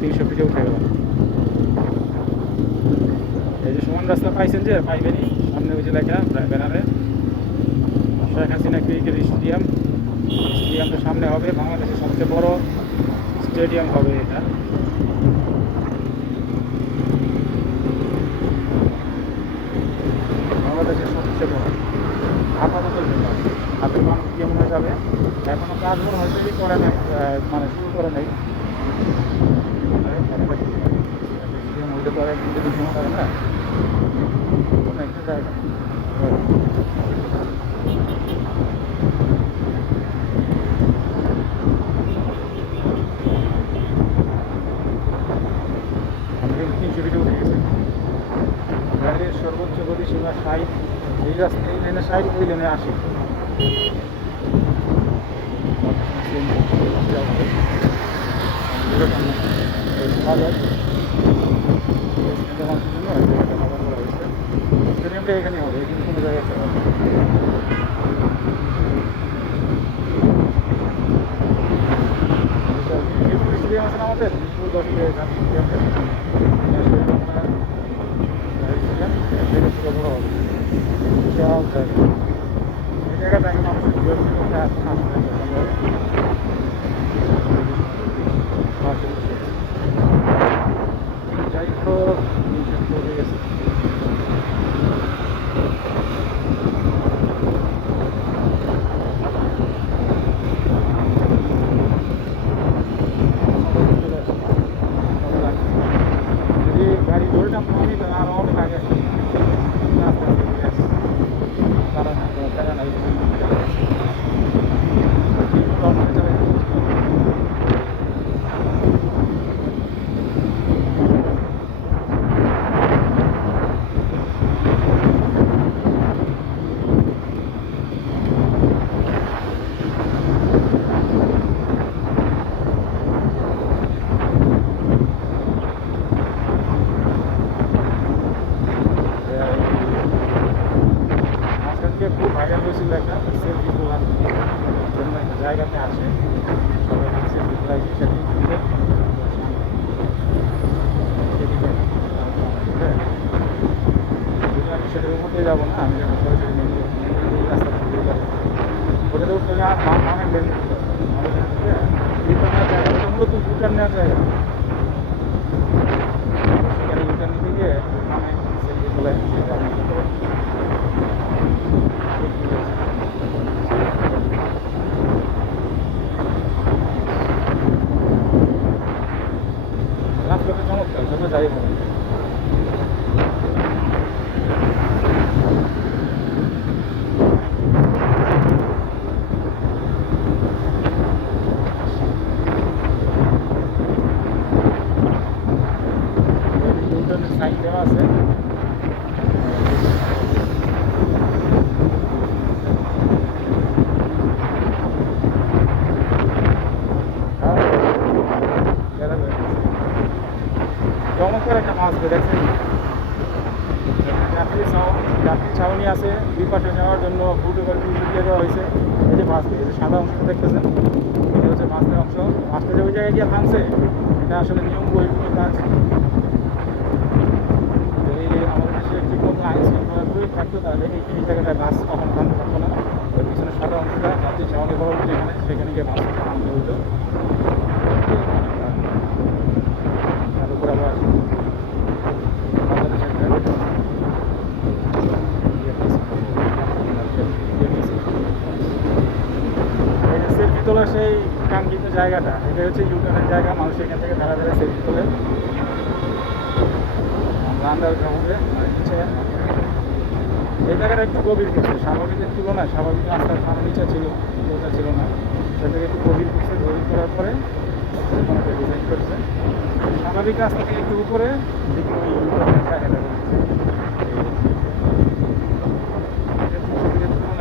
তিনশো ফিটে উঠে গেলাম এই যে সমান রাস্তা পাইছেন যে পাইবেনি সামনে ওই যে লেখা ব্যানারে। Sheikh Hasina cricket stadium. স্টেডিয়ামটার সামনে হবে। বাংলাদেশের সবচেয়ে বড় স্টেডিয়াম হবে এটা। বাংলাদেশের সবচেয়ে বড়। জন্য মানুষ দিয়ে মনে যাবে? এখনও কাজ মনে হয়তো করে নাই মানে শুরু করে নাই। হইতে পারে কিন্তু কিছু সময় লাগে না। কোনো একটা জায়গা। সর্বোচ্চ এই রাস্তা এই লাইনে ষাট ওই লাইনে আশি। স্টেডিয়ামটা এখানে হবে কিন্তু কোনো জায়গায় স্টেডিয়াম আছে আমাদের মিরপুর দশে স্টেডিয়ামটা বিশাল জায়গা এই মানুষের বিরক্তি করতে আর আসবে যাই হোক নিচে পড়ে গেছে যদি গাড়ি ধরতাম আমি তো আরও অনেক আগে আসতাম। না, আস্তে আস্তে ঘুরে আসি। কারণ কোনো জায়গা নাই। কিন্তু অন্য জায়গায় আজকালকে খুব ভাইরাল হয়েছিল একটা সেলফি তোলার জন্য একটা জায়গাতে আসে সবাই সেলফি তোলাই সেটি তুলে এদিকে, হ্যাঁ। যদি আমি সেটার মধ্যে যাব না আমি যখন সরাসরি মেন এই রাস্তা দিয়ে যাব ওটা তো উঠতে আর মা অনেক লেন রিটার্ন নেওয়ার জায়গা ওটা মূলত রিটার্ন নেওয়ার জায়গা সেখানে রিটার্ন নিতে গিয়ে আমি সেলফি তোলাই সেটা আমি কি করব? রাস্তাটা চমৎকার যত যাই হোক সাইন দেওয়া আছে চমৎকার একটা মাছ দেখছেন যাত্রী ছাউ- যাত্রী ছাউনি আছে, দুই পাশে যাওয়ার জন্য ফুটে ফুটে দিয়ে দেওয়া হয়েছে। এই যে মাছ এই যে সাদা অংশটা দেখতেছেন? এটা হচ্ছে মাছের অংশ। মাছটা যে ওই জায়গায় গিয়ে থামছে এটা আসলে নিয়ম বহির্ভূত কাজ। যদি আমাদের দেশে ঠিক মতো আইন শৃঙ্খলা থাকতো, তাহলে এই এই জায়গাটায় মাছ কখনো থামতে থাকতো না। ওই পিছনে সাদা অংশটা যাত্রী ছাউনি বড় যেখানে, সেখানে গিয়ে মাছ থামতে হতো তার উপর আবার বাংলাদেশের private এই যে সেলফি তোলার সেই কাঙ্ক্ষিত জায়গাটা এটা হচ্ছে ইউটার্নের জায়গা, মানুষ এখান থেকে ধারা ধারে সেলফি আন্ডারগ্রাউন্ডে নিচে এই জায়গাটা একটু গভীর করছে, স্বাভাবিকের তুলনায়, স্বাভাবিক রাস্তার খানা নিচে ছিল, ওটা ছিল না। সেটাকে একটু গভীর করছে, গভীর করার পরে ডিজাইন করছে। স্বাভাবিক রাস্তা থেকে একটু উপরে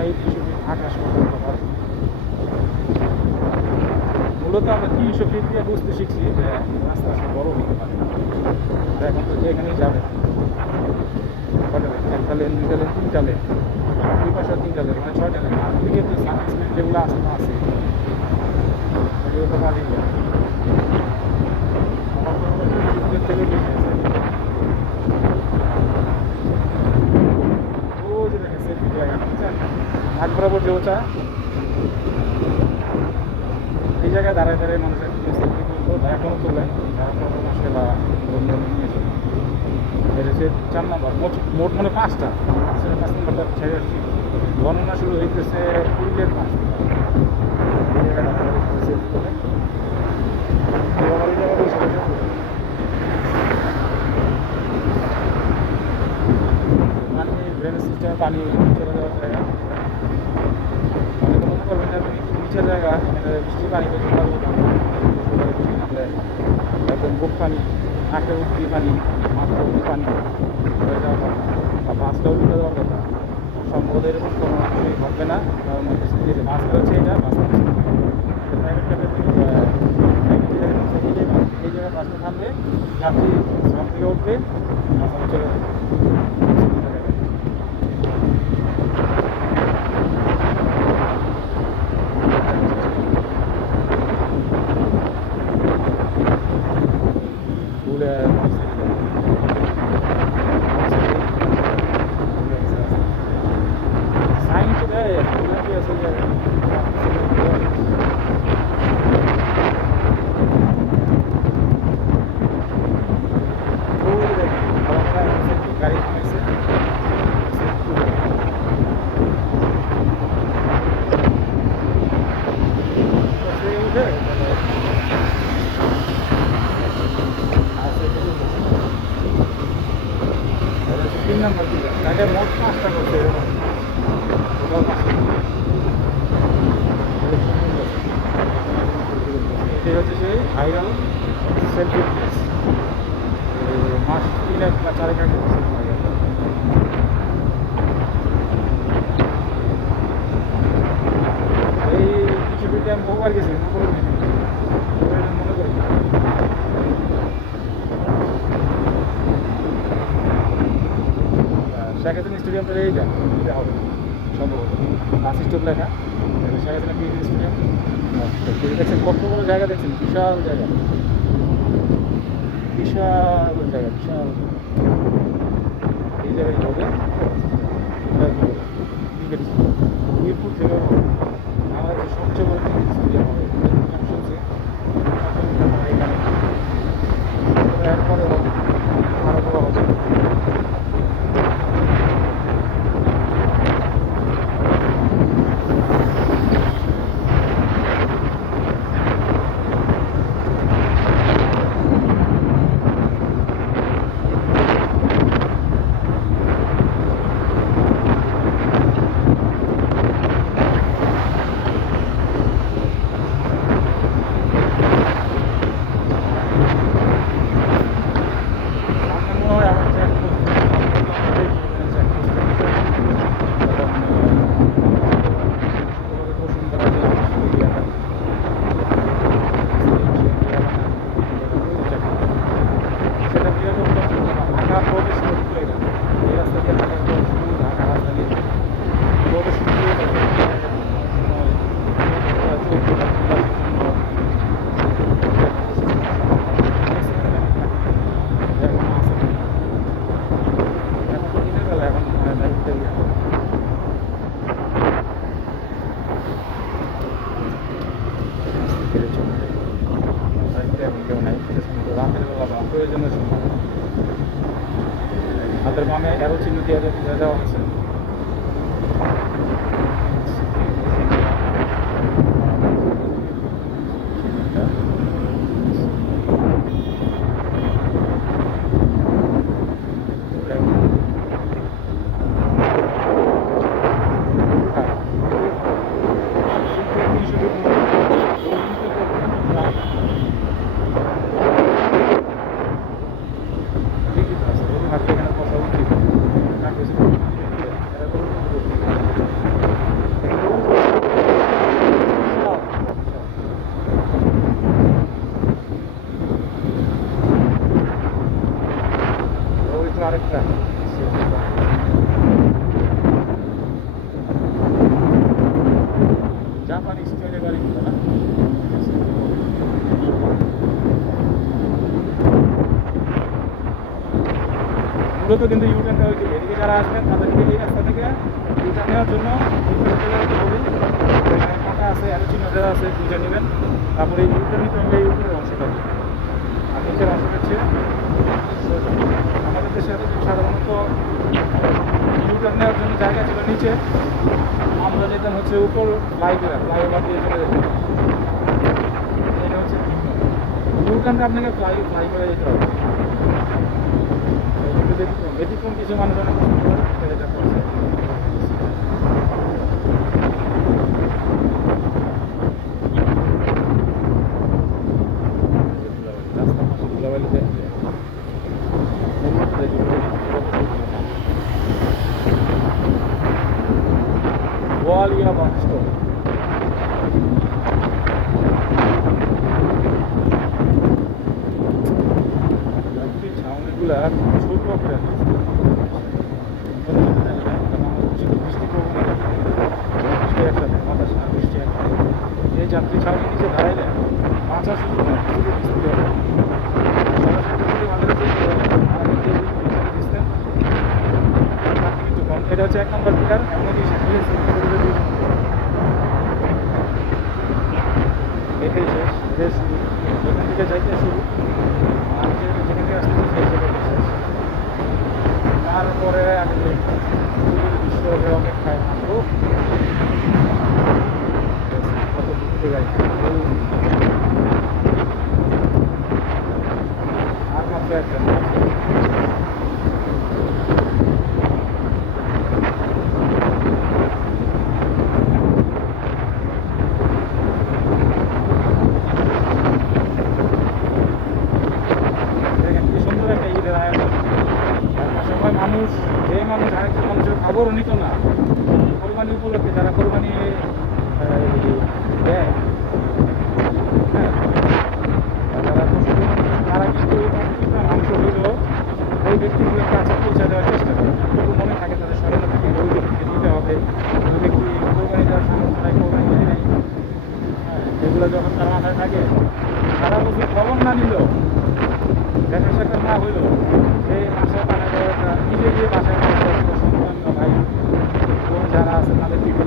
এই ফিট আকাশ তফাৎ। মূলত আমরা তিনশো ফিট দিয়ে বুঝতে শিখছি যে রাস্তা আসলে বড় হতে পারে। এখন তো যেখানেই যাবে। একটা লেন, দুইটা লেন, তিনটা লেন। দুই পাশে তিনটা লেন মানে ছয়টা লেন। আর দিকে তো সার্ভিসমেন্ট যেগুলো আছে না আছে। সেগুলো তো কাজই যায়। আমার বেশি আছে। ও যে দেখেন, সেলফি জায়গা বুঝছেন বরাবর যে ওটা এই জায়গায় দাঁড়ায় দাঁড়ায় মানুষের সেলফি তুলতো বা এখনও তোলে যারা প্রথম আসে বা বন্ধু নিয়ে এসে এটা হচ্ছে চার নম্বর মোট মোট মানে পাঁচটা। আসলে পাঁচ নম্বরটা ছেড়ে আসছি। গণনা শুরু হইতেছে পুরুলিয়ার পাঁচ পানি জায়গা। অনেকে মনে জায়গা বৃষ্টি পানি, একদম বুক পানি। আঁকে উঠবি পানি মাছটা যাওয়ার কথা বা বাসটাও উঠে দেওয়ার কথা। সম্ভবত এরকম কোনো কিছুই ঘটবে না, কারণ যে বাস রয়েছে এটা বাস এই জায়গায় বাসটা থামবে যাত্রী সব থেকে উঠবে বাসটা চলে যাবে Pure সাইন তো দেয় pure কি আছে যে ওই দেখেন, খাবার গাড়ি থামাইছে সে উঠে তিন নম্বর টোটাল এটাই হচ্ছে সেই ভাইরাল সেলফি মাস তিন এক বা চারেক আগে এই কিছু বিটে আমি বহুবার গেছি মনে করি স্টেডিয়াম শাখাতিন স্টেডিয়ামটা এইটা এটা হবে, সম্ভবত। বাস স্টপ লেখা। শাখাতিন ক্রিকেট স্টেডিয়াম দেখছেন, কত বড় জায়গা দেখছেন? বিশাল জায়গা। বিশাল জায়গা, বিশাল। এই জায়গায় হবে। মিরপুর থেকে আমাদের সবচেয়ে বড় ক্রিকেট স্টেডিয়াম হবে আমি শুনছি এখানে এরপরে আরও বড় হবে আমার মনে হয় আমার চেক সেটা দিয়ে ঢাকা প্রবেশ করতে এই রাস্তা দিয়ে ঢাকা শুরু ঢাকা রাস্তা দিয়ে প্রবেশ এখন তো দিনের বেলা এখন দায়িত্বে দায়িত্বে এখন কেউ নাই রাতের বেলা আছে হাতের বামে এরও চিহ্ন দিয়ে দেওয়া হচ্ছে মূলত কিন্তু ইউটার্ন নেওয়া হয়েছিল এদিকে যারা আসবেন, তাদেরকে এই রাস্তা থেকে ইউটার্ন নেওয়ার জন্য কাটা আছে আরও চিহ্ন দেওয়া আছে বুঝে নেবেন। তারপরে এই ইউটার্ন নিতে হবে এই উপরের অংশটা আর নিচের অংশটা হচ্ছে আমাদের দেশে সাধারণত ইউটার্ন নেওয়ার জন্য জায়গা ছিল নিচে। আমরা যেতাম হচ্ছে উপর ফ্লাইওভার ফ্লাইওভার দিয়ে চলে যেতাম। ইউটার্নটা আপনাকে ফ্লাই ফ্লাই করে যেতে হবে। ব্যতিক্রম ব্যতিক্রম কিছু মানুষ অনেক পছন্দ করে, এটা করছে। রাস্তার পাশে ধুলাবালি দেখছে। ওয়ালিয়া বাস স্টপ ছাউনিগুলা ছোট করে বৃষ্টি একটা বাতাস না বৃষ্টি একটা এই যাত্রী ছাউনি নিচে দাঁড়াইলে বাঁচা শুধু না পুরো বৃষ্টি হবে সরাসরি যদি আমাদের দিকে আগে যে দিচ্ছেন কিন্তু কম এটা হচ্ছে এক নম্বর পিলার এটাই শেষ, রেস যেখান থেকে যাইতে শুরু। আর যে যেখান থেকে আসতে সেই জায়গায় শেষ তারপরে আমি দৃশ্য অপেক্ষায় থাকব কত দূর থেকে আর দেখেন কি সুন্দর একটা ঈদের আয়োজন একটা সময় মানুষ যে মানুষ আরেকজন মানুষের খবরও নিত না কোরবানি উপলক্ষে যারা কোরবানি এই, দেয় হ্যাঁ আর যারা পশু তারা কিন্তু প্রত্যেকটা মাংস হইল ওই ব্যক্তিগুলোর কাছে পৌঁছে দেওয়ার চেষ্টা করে যতটুকু মনে থাকে তাদের স্মরণে থাকে ওই ব্যক্তিকে দিতে হবে ওই ব্যক্তি কোরবানি দেওয়ার সামর্থ্য নাই কোরবানি দেয় নাই হ্যাঁ এগুলো যখন তার মাথায় থাকে সারা বছর খবর না নিলেও দেখা সাক্ষাৎ না হইল সেই বাসায় পাঠায় দেওয়াটা নিজে গিয়ে বাসায় পাঠায় দেওয়া সন্তান বা ভাই বোন যারা আছে তাদের দিকে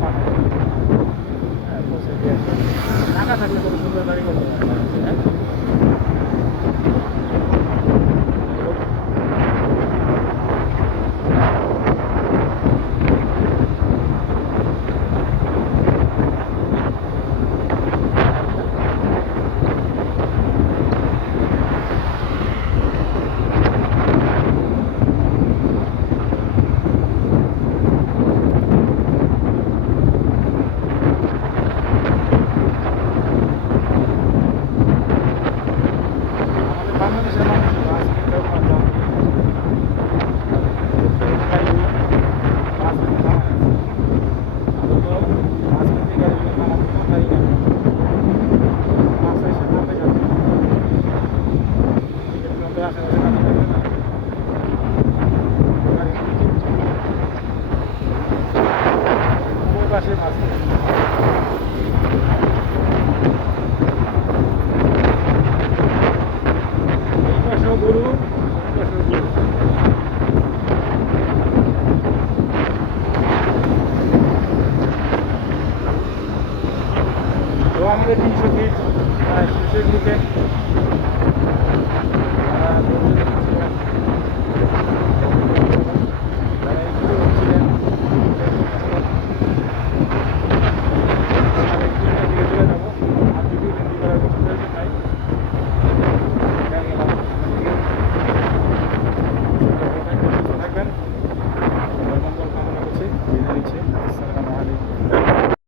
哎，休息几天。哎，没。